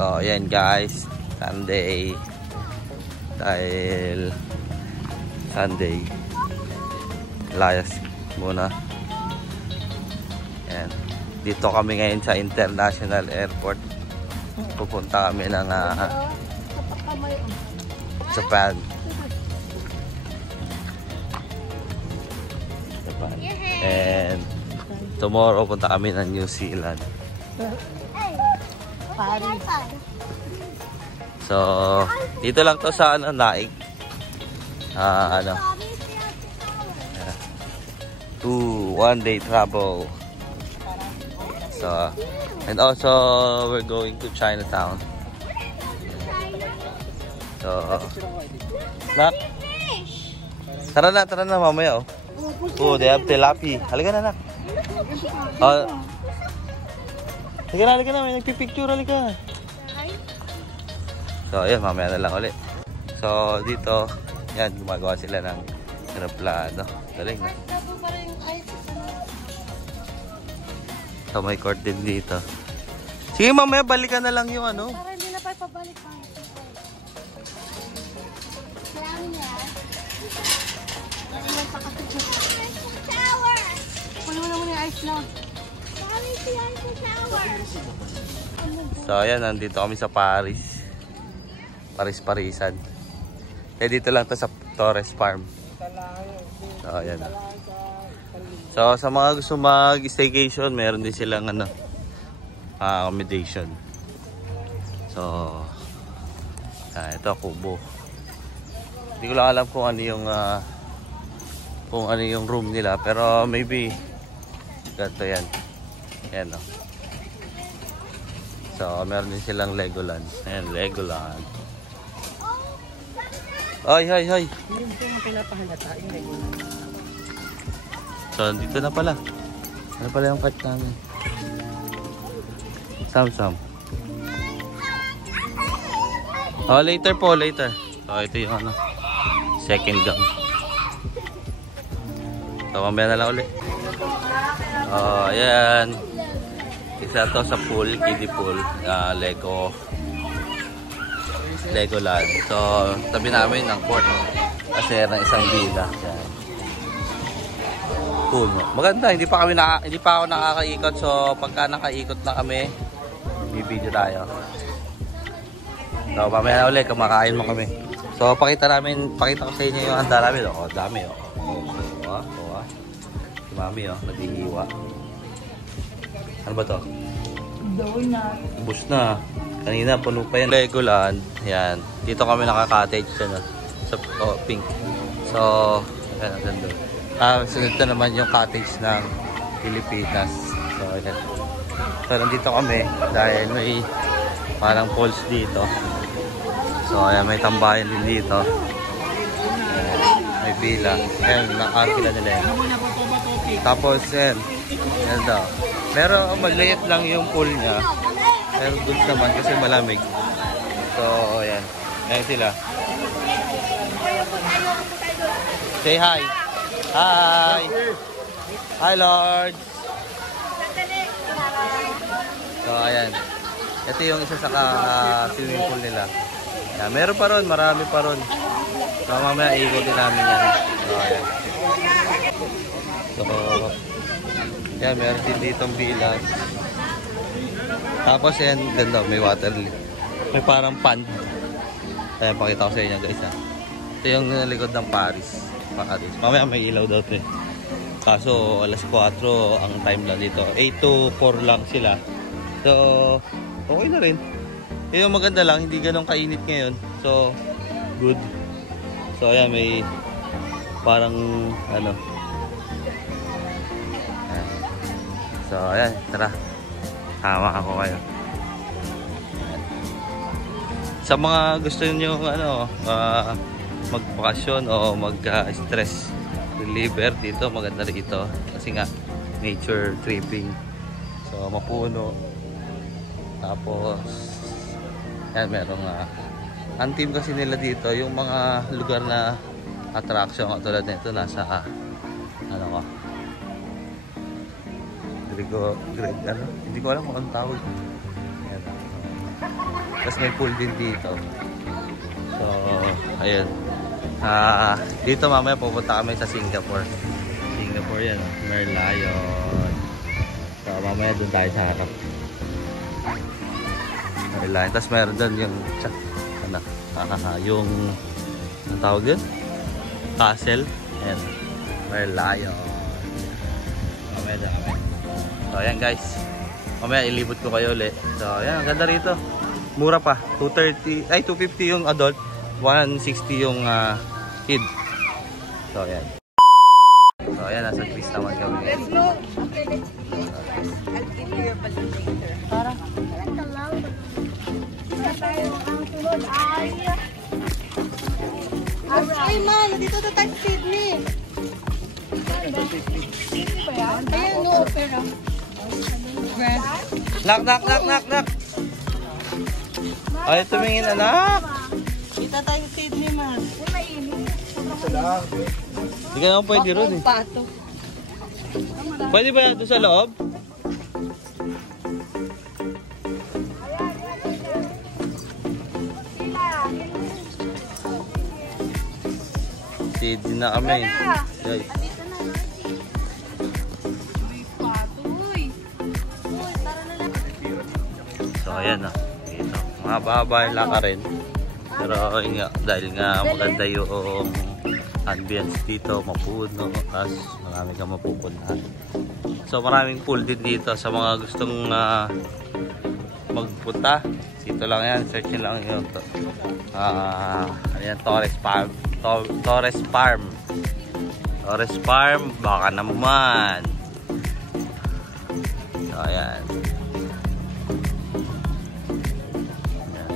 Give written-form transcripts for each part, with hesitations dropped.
So, ayan guys. Sunday. Dahil Sunday. Layas muna. Ayan. Dito kami ngayon sa International Airport. Pupunta kami ng Japan. And tomorrow punta kami ng New Zealand. Paris. So, dito lang to sa Naik. One day travel. So, and also we're going to Chinatown. So, nak. Tara na mamaya oh. Oh, they have tilapia. Halika na, nak. Halika na, may nagpipicture, halika. So, ayan, mamaya na lang ulit. So, dito, yan, gumagawa sila ng aeroplano. Galing na. So, may court din dito. Sige, mamaya, balikan na lang yung ano. Para hindi na pa ipabalik pa. So ayan, nandito kami sa Paris. Paris-Parisan. Dito lang to sa Torres Farm. So ayan. So sa mga gusto mag-staycation, meron din silang accommodation. So ito kubo. Hindi ko lang alam kung ano yung room nila, pero maybe ganito yan. Ayan o. So, meron din silang Legoland. Ayan, Legoland. Ay. Hindi mo pinapahalata yung Legoland. So, dito na pala. Ano pala yung cart namin? Sam. Oh, later po, later. So, ito yung second gang. So, mamaya na lang ulit. Oh, ayan. Isa to sa pool, kiddie pool, Legoland. So, tabi namin ng court kasi ng isang villa. Yan. Cool, no? Maganda, hindi pa ako nakakaikot. So, pagka nakaikot na kami, bibidyo tayo. So, mamaya na ulit, kumakain mo kami. So, pakita ko sa inyo yung handa namin. Oh, dami, oh. Si Mami, oh, naghihiwa. Ano ba to? Ubus na. Kanina, puno pa yan. Legoland. Yan. Dito kami naka-cottage dyan, sa pink. So, yan, ang ganda. Sunod na naman yung cottage ng Pilipinas. So, yan. So, nandito kami dahil may parang falls dito. So, ayan, may tambayan din dito. May villa. Ayan, nakakila nila yan. Tapos, yan. Yan daw. Pero maliit lang yung pool niya. Pero good naman kasi malamig. So, ayan. Ayan sila. Say hi. Hi. Hi, Lord. So, ayan. Ito yung isa sa swimming pool nila. Ayan, meron pa ron. Marami pa ron. So, mamaya ikutin namin yan. So, ayan. So, yan, meron din ditong villa. Tapos yan, ganda, may water. May parang pond. Ayan, pakita ko sa inyo guys ha. Ito yung likod ng Paris. Mamaya may ilaw daw ito eh. Kaso alas 4 ang time lang dito. 8 to 4 lang sila. So, okay na rin. Yung maganda lang, hindi ganun kainit ngayon. So, good. So ayan, may parang So, ayan, tara. Hawak ako kayo. Ayan. Sa mga gusto niyo magbakasyon o mag-stress reliever dito, maganda rito. Kasi nga, nature tripping. So, mapuno. Tapos, yan, merong ang team kasi nila dito, yung mga lugar na attraction katulad nito nasa hindi ko alam kung anong tawag. Ayan. Tapos may pool din dito. So, ayun. Dito mamaya pupunta kami sa Singapore. Singapore yan. Merlion. So, mamaya doon tayo sa harap. Merlion. Tapos meron doon yung yung ang tawag yun? Castle. Ayan. Merlion. Mamaya na kami. So, ayan guys. Mamaya ilibot ko kayo ulit. So, ayan. Ang ganda rito. Mura pa. 250 yung adult. 160 yung kid. So, ayan. So, ayan. Nasa Chris naman kami. Let's go. Okay, let's eat. I'll give you your balloon later. Para? Ay, man. Dito to tayo Sydney. Sydney ba yan? Ayan, no opera. Nak. Ay, tumingin anak. Dito tayo Sydney, man. Hindi ka naman pwede ron eh. Pato. Pwede ba yan doon sa loob? Sydney na kami. Guys. So ayan na. Dito. Mahaba-haba yung lakarin. Pero dahil nga maganda yung ambience dito, mapuno, tapos marami kang mapupuntahan. So maraming pool din dito sa mga gustong magpunta. Dito lang yan, search nyo lang yun. Ayan, Torres Farm, baka naman. So ayan.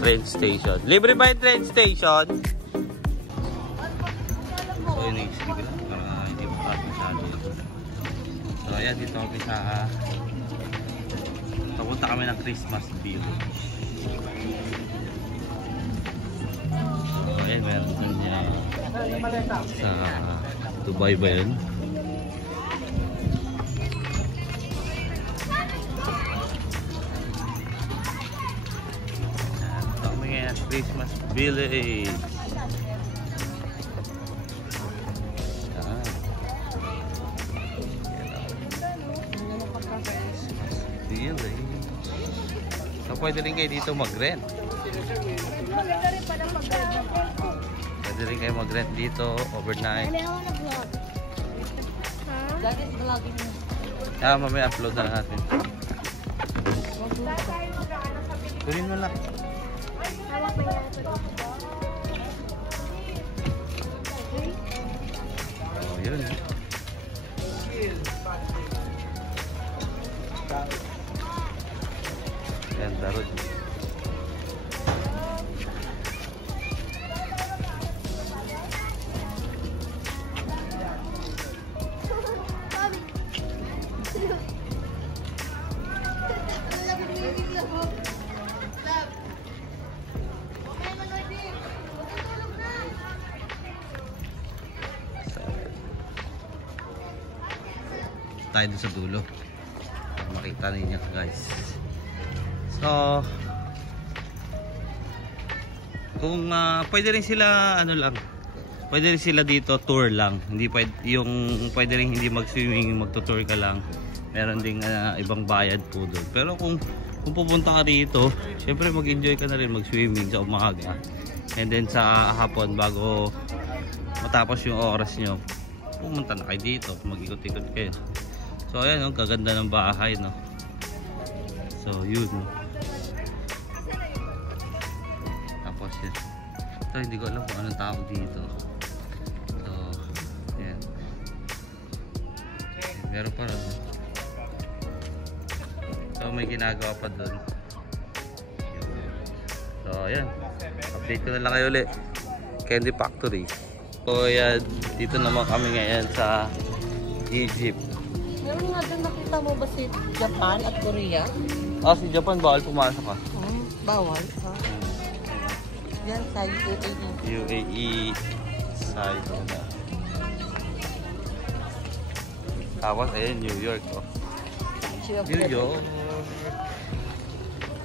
Train station. Libre ba yung train station? So yun yung isip ko lang para hindi masyado. So ayan, dito kami sa papunta kami ng Christmas Village. So ayan, meron dun niya sa Dubai ba yun? Christmas Village. Christmas Village. So pwede rin kayo dito mag-rent. Pwede rin kayo mag-rent dito overnight. Mamaya upload na natin. Tuloy mo lang. Oh, yun. Yan, darot. Tayo doon sa dulo makita ninyo guys. So kung pwede rin sila pwede rin sila dito tour lang, hindi pwede pwede rin hindi mag-swimming, magtutour ka lang. Meron ding ibang bayad po doon. Pero kung pupunta ka rito, syempre mag-enjoy ka na rin mag-swimming sa umaga, and then sa hapon bago matapos yung oras nyo, pumunta na kayo dito, mag-ikot-ikot kayo. So ayan, oh, kaganda ng bahay, no. So yun, no. Tapos yun. Ito, hindi ko alam kung anong tawag dito. So ayan. Meron pa rin. So may ginagawa pa dun. So ayan, update ko na lang kayo ulit. Candy Factory. So ayan, dito naman kami ngayon sa Egypt. Meron nga doon, nakita mo ba si Japan at Korea? Si Japan bawal pumasok ka. Bawal? Yan sa UAE. UAE side na. Tapos ayun, New York, oh. New York.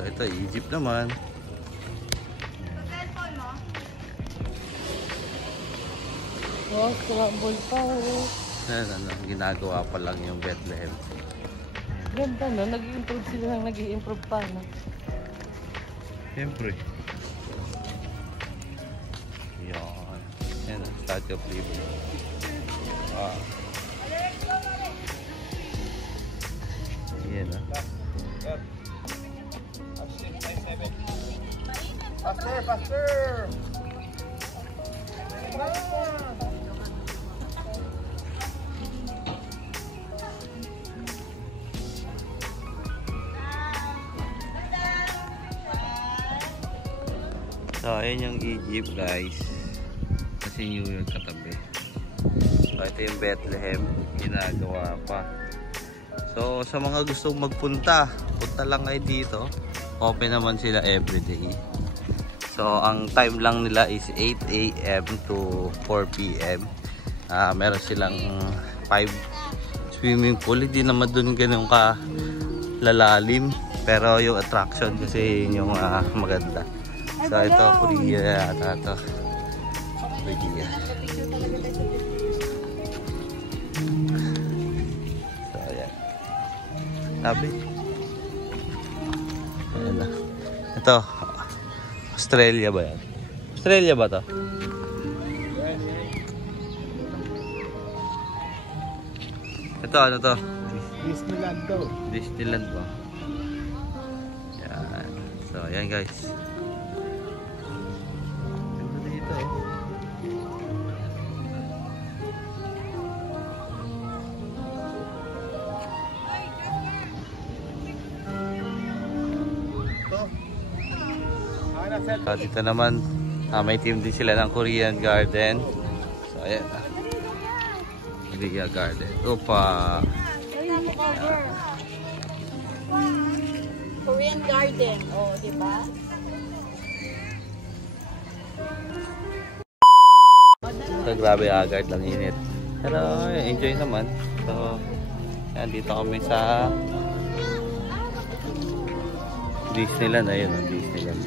Ito Egypt naman. Oh, scramble pa. Oh. Ayan, ano, ginagawa pa lang yung Bethlehem. Ganda, no? Nag-i-improve sila ng nag-i-improve pa, no? Siyempre. Yan. Yan ang Statue of Liberty. Wow. Yan, Faster, faster! So, ayan yung Egypt, guys. Kasi New York katabi. So, ito yung Bethlehem. Ginagawa pa. So, sa mga gustong magpunta, punta lang kayo dito. Open naman sila everyday. So, ang time lang nila is 8 AM to 4 PM. Meron silang 5 swimming pool. Hindi naman dun ganun ka lalalim. Pero yung attraction kasi yun yung maganda. So, ito, Korea yata ito. Korea. So, ayan. Sabi. Ayan na. Ito. Australia ba yan? Australia ba to? Ito, ano to? Disneyland daw. Disneyland ba? Yan. So, ayan guys. Ganda dito eh. So, dito naman, may team din sila ng Korean Garden. So, ayan. Korean Garden. Opa! Korean Garden. Oh, di ba? So, grabe agad lang init. Pero, enjoy naman. So, ayan, dito kami sa Disneyland. Ayun, Disneyland.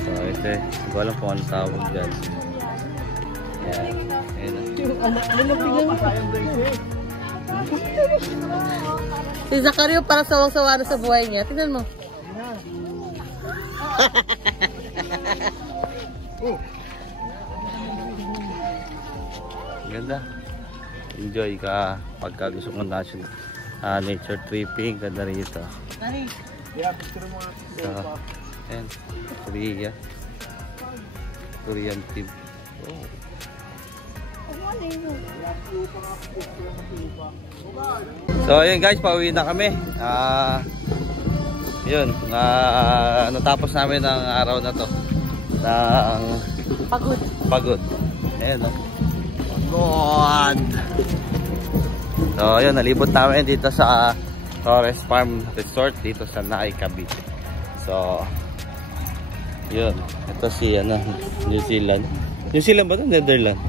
So, ito eh. Hindi ko alam kung ano tawag dyan. Ayan. Ayan. Si Zacario para sawang-sawa na sa buhay niya. Tingnan mo. Ganda. Enjoy ka pagka gusto mo nature tripping. Ganda rito. Yeah, picture mo. So, ayan. Korea. Korean team. Oh. So ayun guys, pauwi na kami. Yun, natapos namin ang araw na to ng pagod. Ayan o. God. So ayun, nalibot namin dito sa Torres Farm Resort dito sa Naik, Cavite. So yun, ito si New Zealand. New Zealand ba ito? Netherlands?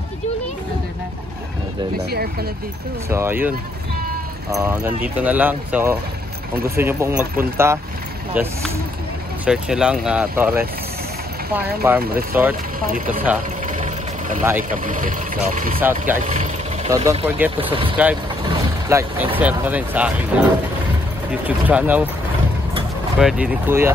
May CR pala dito. So ayun, hanggang dito na lang. So kung gusto nyo pong magpunta, just search nyo lang Torres Farm Resort dito sa Naik, Cavite. So peace out guys. So don't forget to subscribe, like and share na rin sa aking YouTube channel, Pwede ni Kuya.